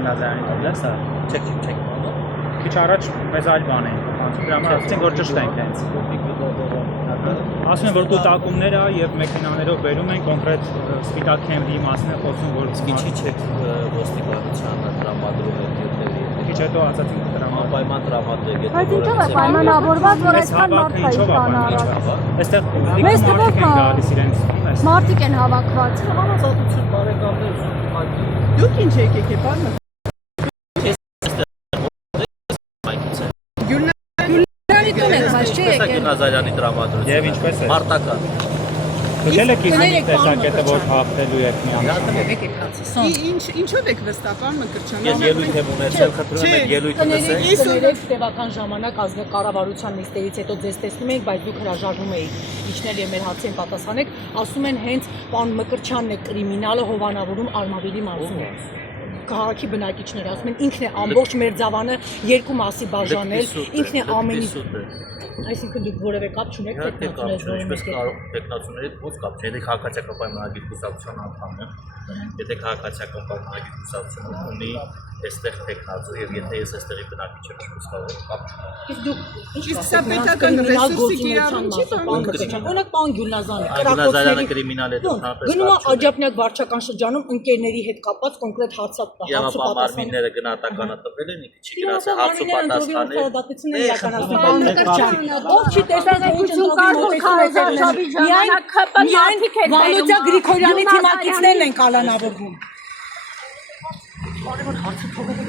Գյուլնազարյանի դեպքն է, Չեք։ քիչ առաջ մեզ այլ բան էին փոխանցում, դրա համար ասեցին որ ճշտ ենք հենց։ Ասում են որ կուտակումները եւ մեքենաներով բերում են կոնկրետ Սպիտակ Քեմրիի մասն է խոսում որ Քիչ չեք ոստիկանությանը տրամադրում եք յութերի։ քիչ հետո ասացին դրամապայման Պայման տրամադրեք։ Բայց ինչով է պայմանավորված, որ այսքան մարդ է ստանալ։ Այստեղ Մեզ մարդիկ են տվող գալիս իրենց մարդիկ են հավաքված։ Համազատություն բարեկամներ Դուք ինչ եկեք է բանը։ Գյուլնարի տուն եք, բայց չի եկել։ Գյուլնազարյանի տրամադրությունը։ Եվ ինչպես է։ Մարտական։ Քչել եք իսկ տեսակետը որ հաղթելու եք միանգամից։ Ինչով եք վստահ Մկրտչյան։ Ես ելույթ եմ ունեցել, խնդրում եմ ելույթը լսեք։ Կներեք տևական ժամանակ ազգակառավարության նիստերից հետո ձեզ տեսնում ենք, բայց դուք հրաժարվում եք իջնել եւ մեր հարցին պատասխանեք, ասում են հենց պարոն Մկրտչյանն է կրիմինալը հովանավորում Արմավիրի մարզում։ Քաղաքի բնակիչները ասում են ինքն է ամբողջ մեր ձավանը երկու մասի բաժանել, ինքն է ամենից Այսինքն դուք որևէ կապ չունեք տեխնացուների ոնց կապ չունեք քաղաքացիական պայմանագիր կուսակցության անդամ եմ եթե քաղաքացիական պայմանագիր կուսակցությունը ունի այստեղ տեխնացու եւ եթե ես այստեղի բնակիչ եմ կուսակցող կապ Իսկ սա պետական ռեսուրսի կիրառում չի բան օրինակ պարոն Գյուլնազարյանը կրիմինալ է գնում է Աջափնյակ վարչական շրջանում ընկերների հետ կապված կոնկրետ հարցապատասխանները գնահատականը տվել են ինքը չի գնացել հարցապատասխանը ով չի տեսած ինչ ընդունվում միայն Վալոդյա Գրիգորյանի թիմակիցներն են կալանավորվում Կարևոր հարցը թողեք